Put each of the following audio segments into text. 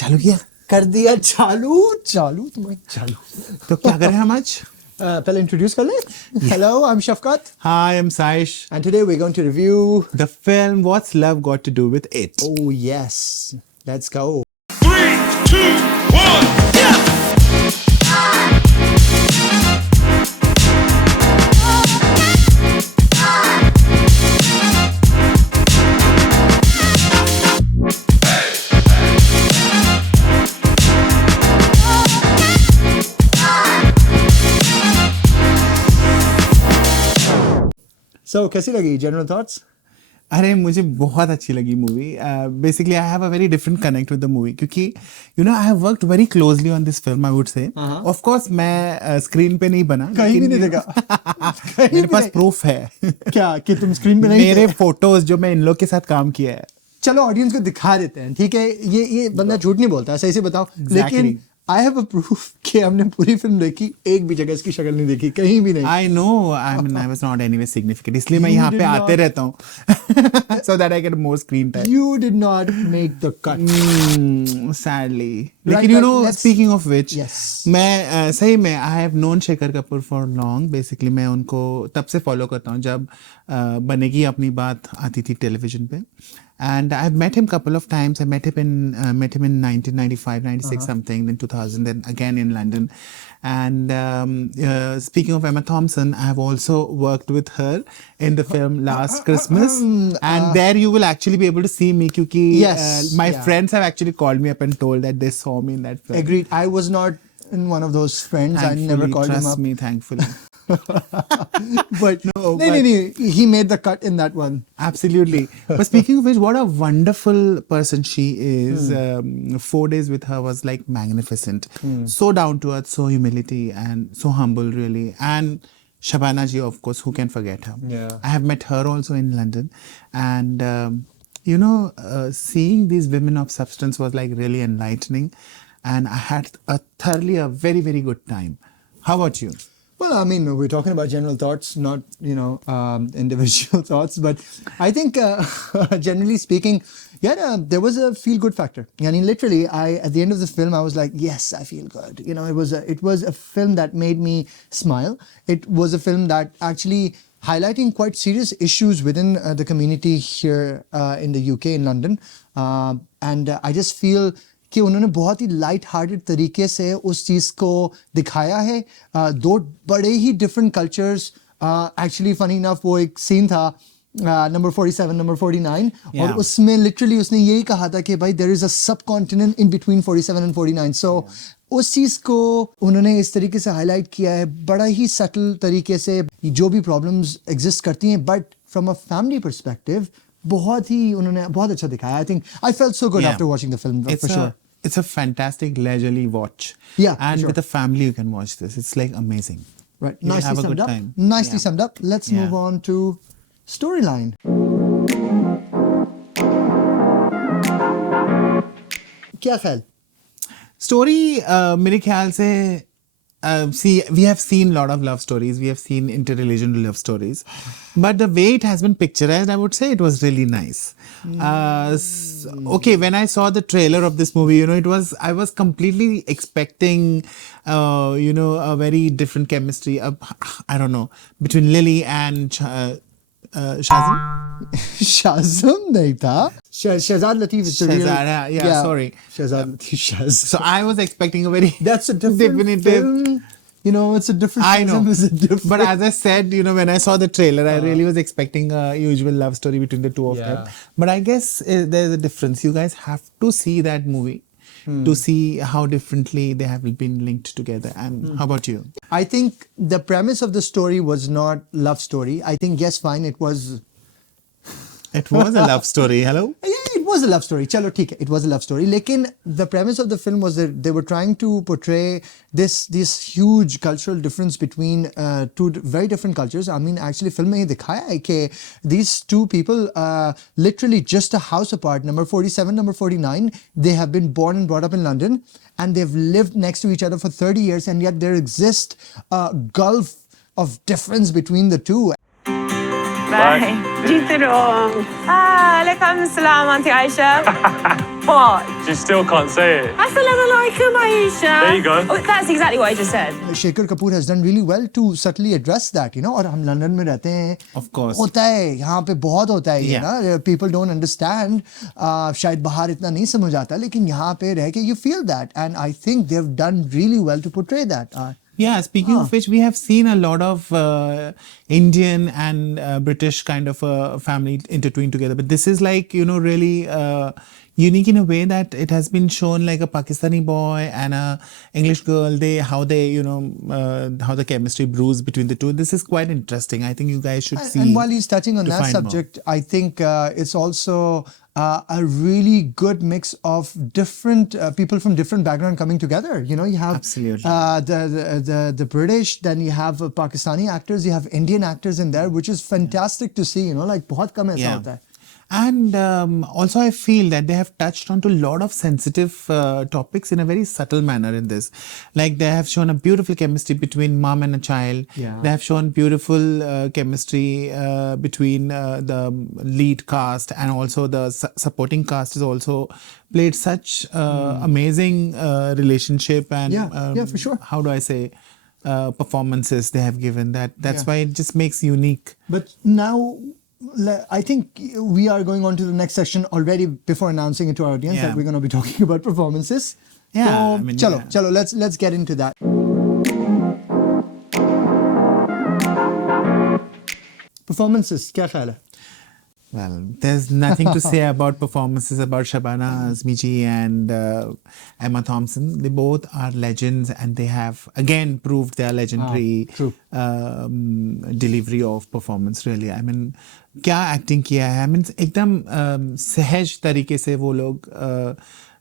चालू किया कर दिया चालू तुम्हें चालू। तो क्या करें हम आज? पहले इंट्रोड्यूस कर ले। Hello, I'm Shafqat. Hi, I'm Saaish. And today we're going to review The film What's Love Got to Do with It? Oh yes, let's go. 3, 2, 1, yeah! So कैसी लगी? General thoughts? अरे मुझे बहुत अच्छी लगी movie. Basically, I have a very different connect with the movie क्योंकि I have worked very closely on this film, I would say. Of course, मैं screen पे नहीं बना. कहीं भी नहीं देखा. मेरे पास प्रूफ है. क्या कि तुम स्क्रीन पे नहीं? मेरे फोटोज जो मैं इन लोग के साथ काम किया है. चलो ऑडियंस को दिखा देते हैं, ठीक है? ये बंदा झूठ नहीं बोलता, सही से बताओ. लेकिन I have a proof कि हमने पूरी फिल्म देखी, एक भी जगह इसकी शक्ल नहीं देखी, कहीं भी नहीं. I know, I was not anyway significant. इसलिए मैं यहाँ पे आते रहता हूँ. So that I get more screen time. You did not make the cut. Sadly. Right, लेकिन speaking of which, yes. मैं सही में I have known Shekhar Kapur for long. Basically मैं उनको तब से follow करता हूँ जब बनेगी अपनी बात आती थी टेलीविजन पे. And I've met him couple of times. I met him in 1995, 96 something, then 2000, then again in London. And speaking of EmmaThompson, I have also worked with her in the film Last Christmas. And there you will actually be able to see me because my friends have actually called me up and told that they saw me in that film. Agreed. I was not in one of those friends. Thankfully, I never called him up. Trust me, thankfully. But no, he made the cut in that one. Absolutely. But speaking of which, what a wonderful person she is. 4 days with her was like magnificent. So down to earth, so humility and so humble really. And Shabana ji, of course, who can forget her? Yeah. I have met her also in London. And seeing these women of substance was like really enlightening. And I had thoroughly a very, very good time. How about you? Well, I mean, we're talking about general thoughts, not, individual thoughts. But I think, generally speaking, there was a feel-good factor. I mean, literally, at the end of the film, I was like, yes, I feel good. It was a film that made me smile. It was a film that actually highlighting quite serious issues within the community here in the UK, in London. And I just feel कि उन्होंने बहुत ही light hearted तरीके से उस चीज़ को दिखाया है. दो बड़े ही different cultures. Actually funny enough वो एक सीन था नंबर 47, नंबर 49 और उसमें लिटरली उसने यही कहा था कि भाई देयर इज अ सब कॉन्टिनेंट इन बिटवीन 47 एंड 49. सो उस चीज़ को उन्होंने इस तरीके से हाईलाइट किया है बड़ा ही सटल तरीके से, जो भी प्रॉब्लम्स एग्जिस्ट करती हैं, but from a family perspective बहुत ही उन्होंने बहुत अच्छा दिखाया. I think I felt so good after watching the film for sure. It's a fantastic leisurely watch. Yeah, and with a family you can watch this. It's like amazing. Right, You'll nicely have a summed good up. time. Nicely summed up. Let's move on to storyline. क्या ख्याल? Story मेरे ख्याल से see, we have seen a lot of love stories. We have seen interreligion love stories. But the way it has been picturized, I would say it was really nice. Okay, when I saw the trailer of this movie, I was completely expecting, a very different chemistry. I don't know, between Lily and Shazam? Shazam नहीं था. Shazad Latif is the real. Yeah, sorry. Shazad Latif. Shaz. So I was expecting a very That's a different film. It's a different. I know. Shazam is a different. But as I said, when I saw the trailer, I really was expecting a usual love story between the two of them. But I guess there's a difference. You guys have to see that movie to see how differently they have been linked together. And how about you? I think the premise of the story was not love story. I think yes, fine, it was. It was a love story. Hello? Yeah, it was a love story. Chalo, theek hai, it was a love story. Lekin the premise of the film was that they were trying to portray this huge cultural difference between two very different cultures. I mean, actually, film mein ye dikhaya hai ki these two people, literally just a house apart, number 47, number 49, they have been born and brought up in London, and they've lived next to each other for 30 years, and yet there exists a gulf of difference between the two. Bye. Jitterong. Alaikum salam, Auntie Aisha. What? She still can't say it. Assalamualaikum, Aisha. There you go. Oh, that's exactly what I just said. Shekhar Kapur has done really well to subtly address that, you know. और हम London में रहते हैं. Of course. होता है यहाँ पे बहुत होता है ये Yeah. ना. People don't understand. शायद बाहर इतना नहीं समझ आता, लेकिन यहाँ पे रह के you feel that, and I think they've done really well to portray that. Yeah, speaking of which, we have seen a lot of Indian and British kind of family intertwined together. But this is like, you know, really unique in a way that it has been shown like a Pakistani boy and a English girl. How the chemistry brews between the two. This is quite interesting. I think you guys should see. And while he's touching on to that find subject, I think it's also a really good mix of different people from different background coming together. You know, you have Absolutely. the British, then you have Pakistani actors, you have Indian actors in there, which is fantastic to see. You know, like बहुत कम ऐसा होता है. And also I feel that they have touched onto a lot of sensitive topics in a very subtle manner in this. Like they have shown a beautiful chemistry between mom and a child. Yeah. They have shown beautiful chemistry between the lead cast, and also the supporting cast is also played such amazing relationship and Yeah, for sure. how do I say performances they have given. That's why it just makes unique. But now, I think we are going on to the next section already before announcing it to our audience Yeah. that we're going to be talking about performances. Yeah, So, I mean, chalo, let's get into that. Performances, क्या ख्याल है? Well, there's nothing to say about performances about Shabana Azmi ji and EmmaThompson. They both are legends, and they have again proved their legendary true. delivery of performance. Really, I mean, क्या acting किया है? I mean, एकदम सहज तरीके से वो लोग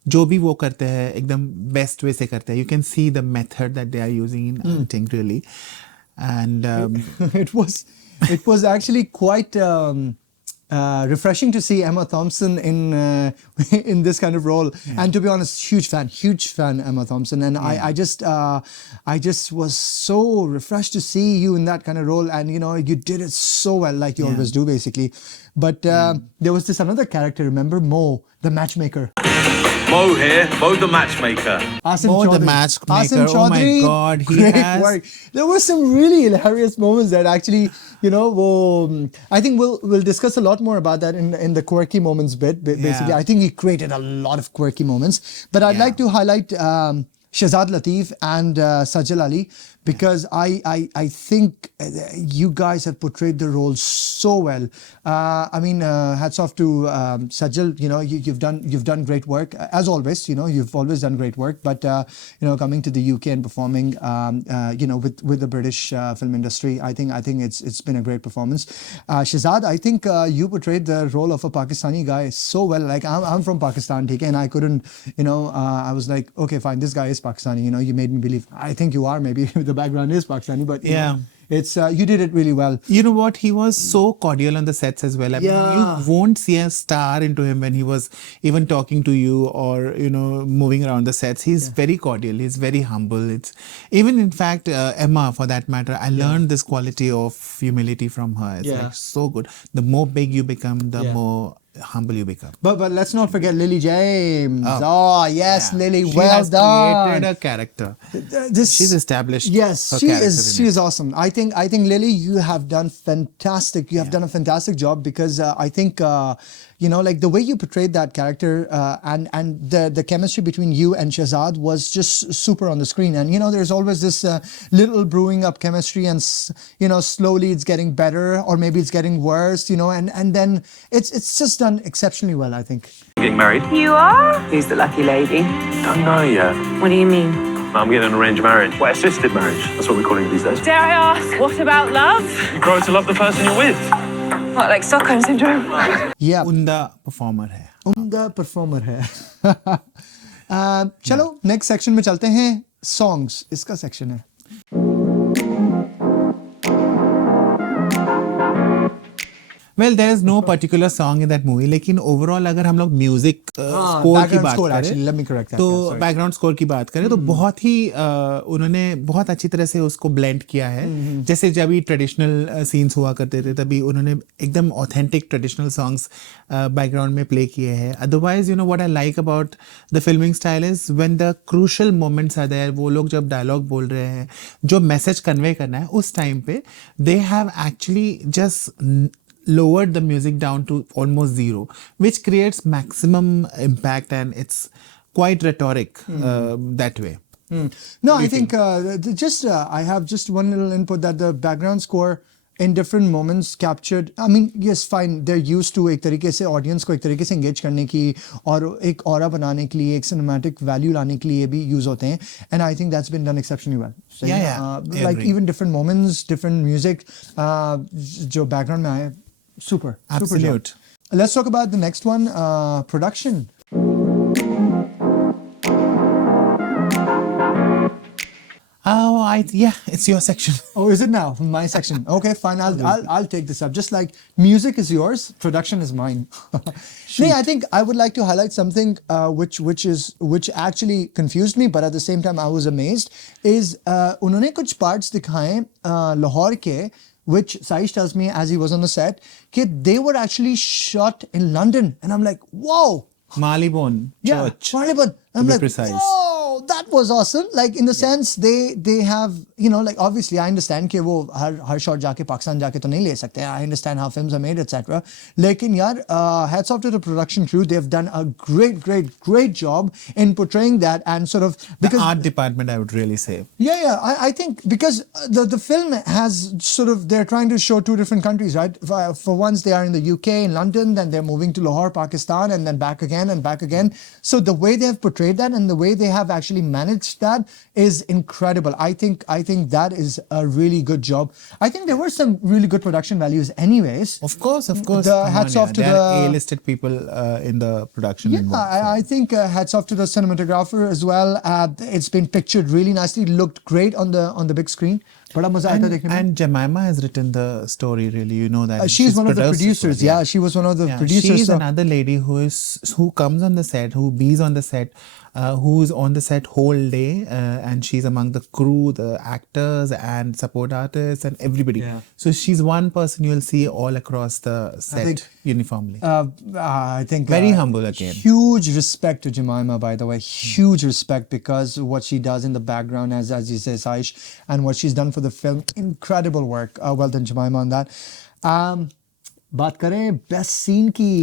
जो भी वो करते हैं एकदम best way से करते हैं. You can see the method that they are using in acting really, and It was actually quite refreshing to see EmmaThompson in this kind of role. And to be honest, huge fan EmmaThompson. And I just was so refreshed to see you in that kind of role. And you know, you did it so well, like you always do, basically. But there was this another character, remember, Mo, the matchmaker. Mo here, Mo the matchmaker. Asim Mo the Chaudhry. matchmaker, Asim oh my Chaudhry, God, he great has- work. There were some really hilarious moments that actually, you know, I think we'll discuss a lot more about that in the quirky moments bit. Basically, Yeah. I think he created a lot of quirky moments. But I'd Yeah. like to highlight Shazad Latif and Sajal Ali, because I think you guys have portrayed the role so well. I mean, hats off to Sajal. You know, you've done great work as always. You know, you've always done great work. But you know, coming to the UK and performing, you know, with the British film industry, I think it's been a great performance. Shazad, I think you portrayed the role of a Pakistani guy so well. Like I'm from Pakistan, okay, and I couldn't, you know, I was like, okay, fine, this guy is Pakistani. You know, you made me believe. I think you are. Maybe the background is Pakistani, but you know, it's you did it really well. You know what? He was so cordial on the sets as well. I mean, you won't see a star into him when he was even talking to you or, you know, moving around the sets. He's very cordial. He's very humble. It's even, in fact, Emma, for that matter, I learned this quality of humility from her. It's like so good. The more big you become, the more humble you become. But let's not forget Lily James. Oh yes, Lily, She well has done. created a character. This, She's established. Yes, her she character is. in She it. is awesome. I think Lily, you have done fantastic. You have done a fantastic job, because I think you know, like the way you portrayed that character and the chemistry between you and Shazad was just super on the screen. And you know, there's always this little brewing up chemistry, and you know, slowly it's getting better, or maybe it's getting worse. You know, and then it's just done exceptionally well, I think. Getting married? You are? Who's the lucky lady? Don't know yet. What do you mean? I'm getting an arranged marriage. Well, assisted marriage. That's what we're calling it these days. Dare I ask, what about love? You grow to love the person you're with. What, like Stockholm Syndrome? Yeah, Umda performer hai. उम्दा performer है. चलो next section में चलते हैं. Songs इसका section है. Well, there is no particular song in that movie, लेकिन overall अगर हम लोग म्यूजिक स्कोर की बात करें, actually, let me correct that. तो Yeah, sorry. बैकग्राउंड स्कोर की बात करें तो बहुत ही उन्होंने बहुत अच्छी तरह से उसको ब्लेंड किया है. जैसे जब भी ट्रेडिशनल सीन्स हुआ करते थे तभी उन्होंने एकदम ऑथेंटिक ट्रेडिशनल सॉन्ग्स बैकग्राउंड में प्ले किए हैं. Otherwise what I like about the filming style is when the crucial moments are there, वो लोग जब डायलॉग बोल रहे हैं, जो मैसेज कन्वे करना है उस टाइम पे, they have actually just lowered the music down to almost zero, which creates maximum impact, and it's quite rhetoric that way. No, I think I have just one little input that the background score in different moments captured. I mean, yes, fine. They're used to एक तरीके से audience को एक तरीके से engage करने की और एक aura बनाने के लिए, एक cinematic value लाने के लिए भी use होते हैं. And I think that's been done exceptionally well. So, Yeah. I like agree. even different moments, different music, जो background में आए, super. Absolute. Super job. Let's talk about the next one, production. It's your section. Oh, is it now? My section. Okay, fine. I'll take this up. Just like music is yours, production is mine. Nee, I think I would like to highlight something which actually confused me, but at the same time I was amazed. Is उन्होंने कुछ parts दिखाए लाहौर के, which Saaish tells me as he was on the set, that they were actually shot in London, and I'm like, whoa. Marylebone Church. Yeah, Marylebone. I'm be like, precise. whoa, that was awesome. Like in the sense they have, like obviously I understand कि वो हर shot जाके पाकिस्तान जाके तो नहीं ले सकते. I understand how films are made, etc. लेकिन यार, hats off to the production crew. They've done a great job in portraying that, and sort of The art department, I would really say. Yeah. I think because the film has sort of, they're trying to show two different countries, right? For once they are in the UK, in London, then they're moving to Lahore, Pakistan, and then back again and back again. So the way they have portrayed that and the way they have actually managed that is incredible. I think that is a really good job. I think there were some really good production values anyways. Of course. The Come hats on, off to there are the A-listed people in the production. Yeah, involved, so. I think hats off to the cinematographer as well. It's been pictured really nicely. Looked great on the big screen. बड़ा मजा आया था देखने में. And Jemima has written the story, really. You know that. She's one of the produced producers. as well, Yeah, she was one of the producers. She's so- another lady who comes on the set, who bees on the set, who's on the set whole day, and she's among the crew, the actors and support artists and everybody. Yeah. So she's one person you'll see all across the set think, uniformly. I think Very humble again. Huge respect to Jemima, by the way. Huge respect, because what she does in the background, as you say, Saaish, and what she's done for the film, incredible work. Well done, Jemima, on that. बात करें best scene की.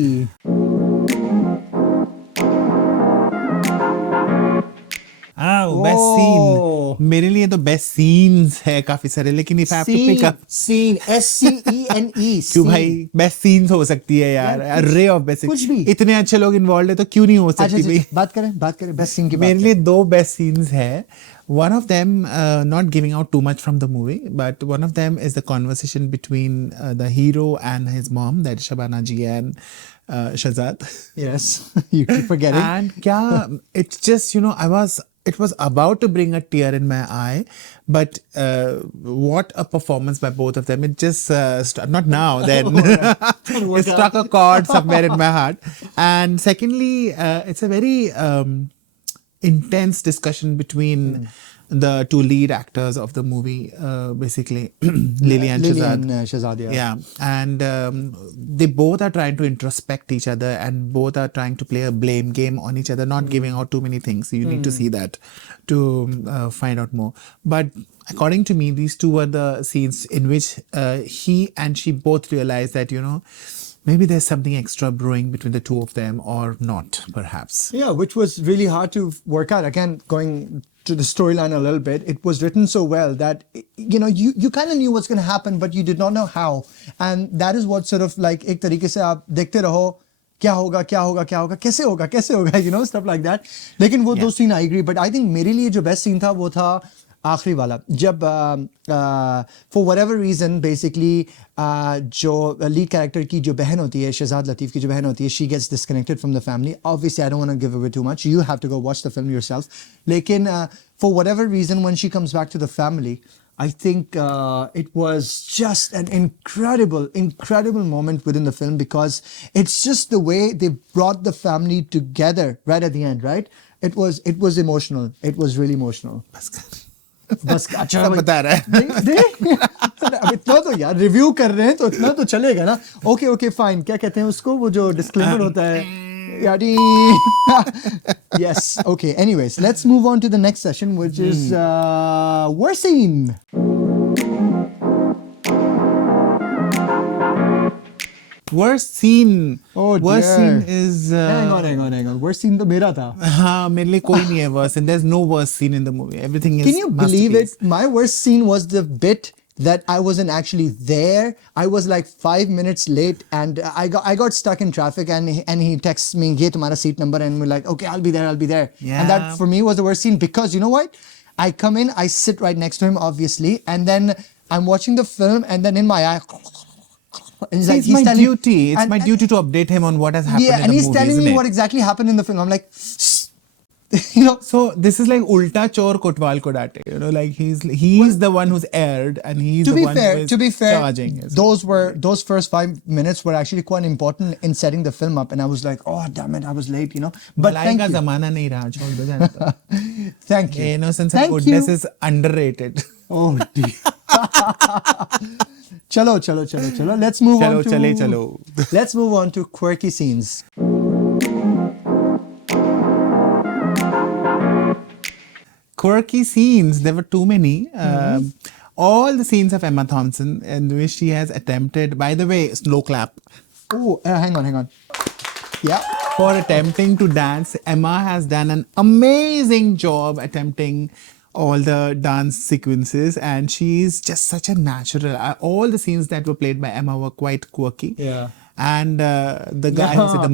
Best scene मेरे लिए तो best scenes है काफी सारे, लेकिन if I have to pick up Scene, SCENE. क्यों भाई बेस्ट सीन्स हो सकती है यार, अरे ऑफ बेस्ट कुछ भी. इतने अच्छे लोग इन्वॉल्व है तो क्यों नहीं हो सकती भाई. बात करें बेस्ट सीन की. मेरे लिए दो बेस्ट सीन्स है. One of them, not giving out too much from the movie, but one of them is the conversation between the hero and his mom, that is Shabana ji and Shazad. Yes, you keep forgetting. And it's just, it was about to bring a tear in my eye, but what a performance by both of them. It just, not now, then. It struck a chord somewhere in my heart. And secondly, it's a very intense discussion between the two lead actors of the movie, basically, Lily and Shazad. Shazad, Yeah, and they both are trying to introspect each other, and both are trying to play a blame game on each other, not giving out too many things. You need to see that to find out more. But according to me, these two were the scenes in which he and she both realized that, maybe there's something extra brewing between the two of them, or not, perhaps. Yeah, which was really hard to work out. Again, going to the storyline a little bit, it was written so well that, you kind of knew what's going to happen, but you did not know how. And that is what sort of like, एक तरीके से आप देखते रहो, क्या होगा, कैसे होगा, stuff like that. लेकिन वो दो scene, I agree. But I think मेरे लिए जो best scene था, वो था आखिरी वाला, जब for whatever reason basically जो lead character की जो बहन होती है, शहजाद लतीफ़ की जो बहन होती है, she gets disconnected from the family. Obviously I don't want to give away too much, you have to go watch the film yourself. लेकिन for whatever reason when she comes back to the family, I think it was just an incredible moment within the film, because it's just the way they brought the family together right at the end, right? It was emotional. It was really emotional. बस अच्छा सब बता रहा है अब इतना तो यार रिव्यू कर रहे हैं तो इतना तो चलेगा ना ओके फाइन क्या कहते हैं उसको वो जो डिस्क्लेमर होता है यारी yes okay anyways let's move on to the next session which is worst scene worst scene. Oh, worst dear. scene is hang on worst scene तो मेरा था हाँ मेरे लिए कोई नहीं है worst scene. There's no worst scene in the movie. Everything is can you believe it masterpiece. my worst scene was the bit that I wasn't actually there. I was like 5 minutes late and I got stuck in traffic and he texts me, "Ye tumhara seat number," and we're like, "Okay, I'll be there." And that Yeah. for me was the worst scene because you know what? I come in, I sit right next to him, obviously, and then I'm watching the film and then in my eye, and See, it's my duty. It's my duty to update him on what has happened yeah, in and the he's movie, telling isn't me it? what exactly happened in the film. I'm like, you know. So this is like ulta chor kotwal ko date. You know, like he's the one who's aired and he's the one who is To be fair, charging. those first 5 minutes were actually quite important in setting the film up, and I was like, oh damn it, I was late, you know. But Malai thank ka you, zamana nahi raha, chhod do jane to. thank you. Innocence and Thank goodness you. is underrated. Oh dear. Chalo. Let's move on to Chalo. let's move on to quirky scenes. Quirky scenes. There were too many. All the scenes of EmmaThompson in which she has attempted. By the way, slow clap. Oh, hang on. Yeah. For attempting to dance, Emma has done an amazing job attempting all the dance sequences, and she's just such a natural. All the scenes that were played by Emma were quite quirky. Yeah. And the guy who said the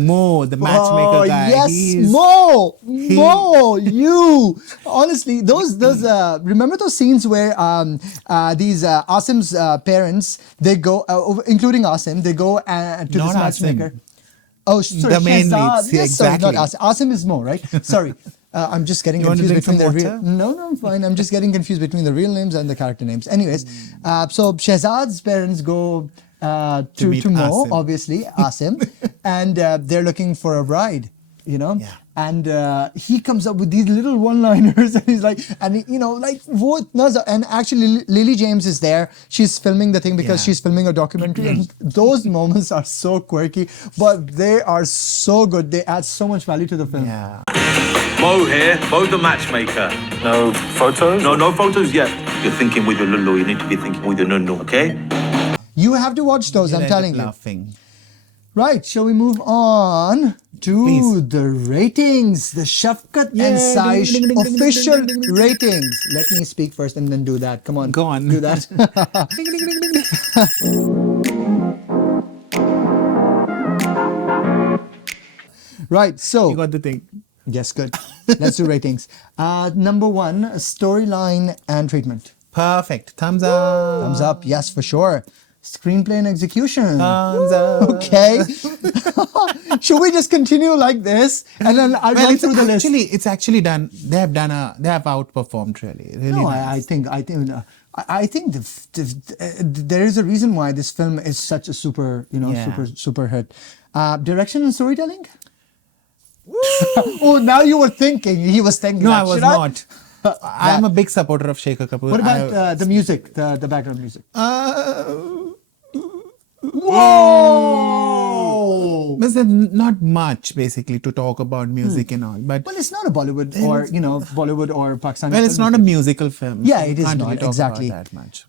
matchmaker guy. Yes, you. Honestly, those remember those scenes where these Asim's parents, they go, including Asim, they go to this Not matchmaker. Asim. Oh, sorry, The main Shazad. leads, Yes, sorry, exactly. not Asim. Asim is Mo, right? Sorry. I'm just getting You want to confused drink between the some real. water? No, I'm fine. I'm just getting confused between the real names and the character names. Anyways, so Shazad's parents go to meet Mo, Asim. obviously, Asim, and they're looking for a bride, you know? Yeah. And he comes up with these little one-liners and he's like, and you know, like, and actually Lily James is there. She's filming the thing because Yeah. she's filming a documentary. And those moments are so quirky, but they are so good. They add so much value to the film. Yeah. Mo here, Mo the matchmaker. No photos? No photos yet. You're thinking with your lulu, you need to be thinking with your nunu, okay? You have to watch those, I'm You'll end up telling you. laughing. Right, shall we move on to Please. the ratings, the Shafqat and Saaish official ratings. Let me speak first and then do that. Come on. Go on. Do that. Right, so. You got the thing. Yes, good. Let's do ratings. Number 1, storyline and treatment. Perfect. Thumbs up. Thumbs up, yes, for sure. Screenplay and execution. Thumbs up. Okay. Should we just continue like this and then I'll Well, run through the list? it's actually done. They have outperformed really. No, Nice. I think there is a reason why this film is such a super hit. Direction and storytelling. Oh, now you were thinking. He was thinking. No, that. I was Should not. I'm a big supporter of Shekhar Kapur. What about the music, the background music? Whoa! There's not much basically to talk about music and all, but Well, it's not a Bollywood or Bollywood or Pakistani. well, it's film. not a musical film. Yeah, so it we is can't not really talk exactly about that much.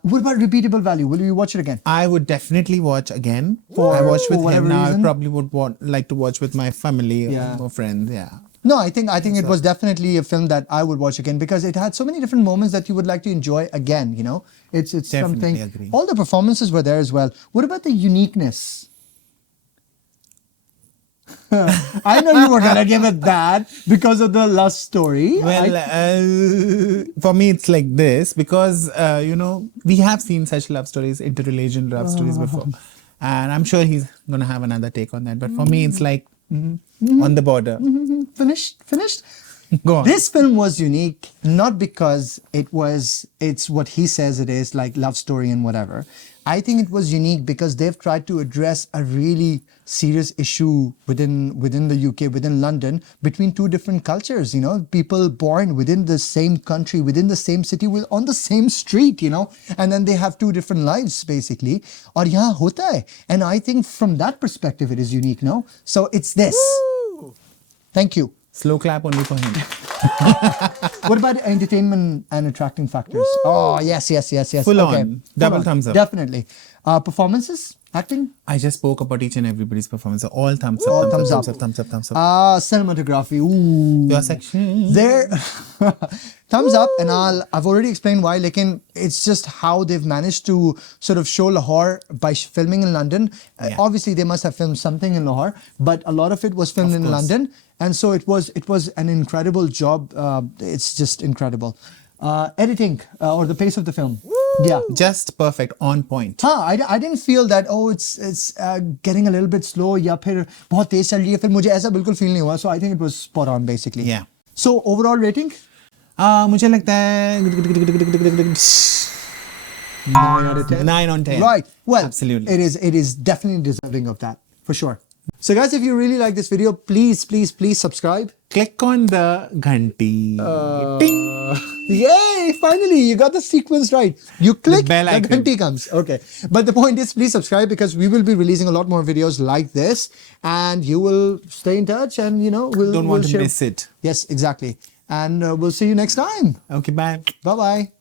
What about repeatable value? Will you watch it again? I would definitely watch again. For I watched with whatever him. Now reason? I probably would like to watch with my family or friends. Yeah. No, I think it was definitely a film that I would watch again because it had so many different moments that you would like to enjoy again. You know, it's Definitely something. agree. All the performances were there as well. What about the uniqueness? I know you were gonna give it that because of the love story. Well, for me, it's like this because we have seen such love stories, interreligion love stories before, and I'm sure he's gonna have another take on that. But for me, it's like on the border. Finished. Go on. This film was unique not because it's what he says it is, like love story and whatever. I think it was unique because they've tried to address a really serious issue within the UK, within London, between two different cultures, you know, people born within the same country, within the same city, on the same street, you know, and then they have two different lives basically. और यहाँ होता है. And I think from that perspective it is unique, no? So it's this. Woo! Thank you. Slow clap only for him. What about entertainment and attracting factors? Oh, yes. Full Okay. on. Double thumbs up. Definitely. Performances? Acting? I just spoke about each and everybody's performance. All thumbs All up, thumbs up. thumbs up. Cinematography. Ooh. Your section. There, thumbs up, and I've already explained why. Like, it's just how they've managed to sort of show Lahore by filming in London. Yeah. Obviously, they must have filmed something in Lahore, but a lot of it was filmed in course. London, and so it was an incredible job. It's just incredible. Editing or the pace of the film. Yeah. Just perfect, on point. I didn't feel that it's getting a little bit slow या फिर बहुत तेज चल रही है फिर मुझे ऐसा बिल्कुल feel नहीं हुआ, so I think it was spot on basically. Yeah. So overall rating? मुझे लगता है 9 out of 10. 9 on 10. Right. Well, Absolutely. it is definitely deserving of that for sure. So guys, if you really like this video, please subscribe. Click on the ghanti. Ting. Yay! Finally, you got the sequence right. You click, bell the icon. ghanti comes. Okay. But the point is, please subscribe because we will be releasing a lot more videos like this, and you will stay in touch, and you know we'll Don't want we'll to share. miss it. Yes, exactly. And we'll see you next time. Okay, bye. Bye bye.